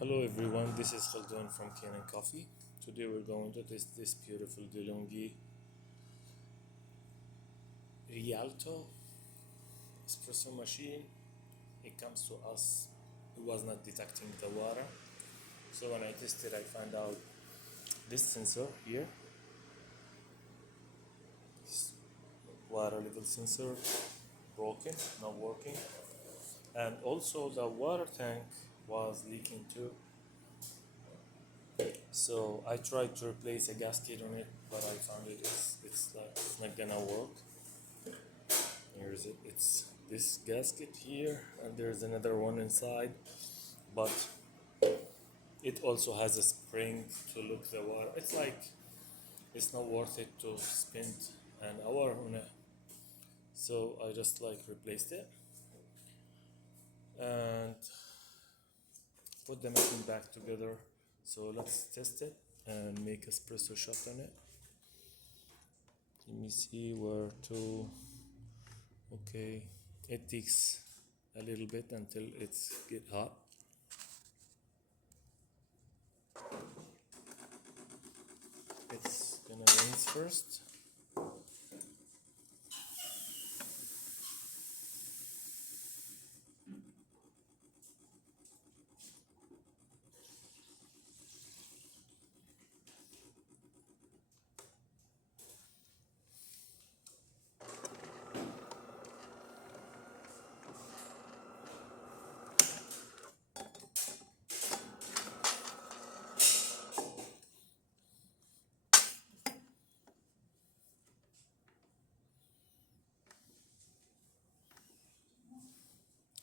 Hello everyone, this is Khaldun from Kanen Coffee. Today we're going to test this beautiful DeLonghi Rialto espresso machine. It comes to us, it was not detecting the water. So when I tested, I found out this sensor here, this water level sensor, broken, not working. And also the water tank was leaking too. So I tried to replace a gasket on it, but I found it's not gonna work. Here's it. It's this gasket here, and there's another one inside, but it also has a spring to look the water. It's not worth it to spend an hour on it. So I just replaced it and put the machine back together. So let's test it and make espresso shot on it. Let me see where to. Okay, it takes a little bit until it's get hot. It's gonna rinse first.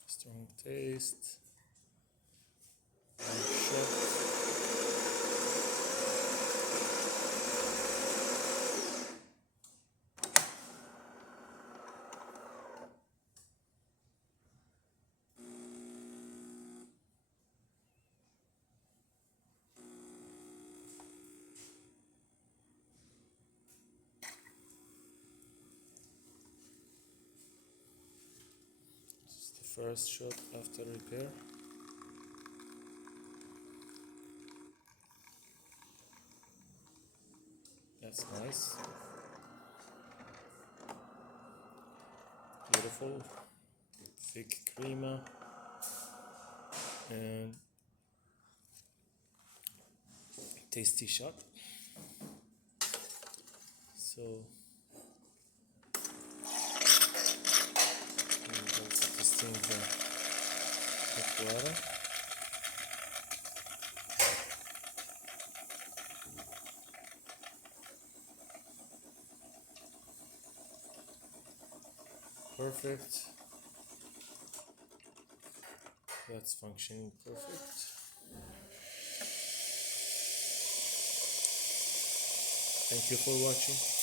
Strong taste. Shot. This is the first shot after repair. That's nice. Beautiful. Thick crema and tasty shot. So I'm also testing the hot water. Perfect. That's functioning perfect. Thank you for watching.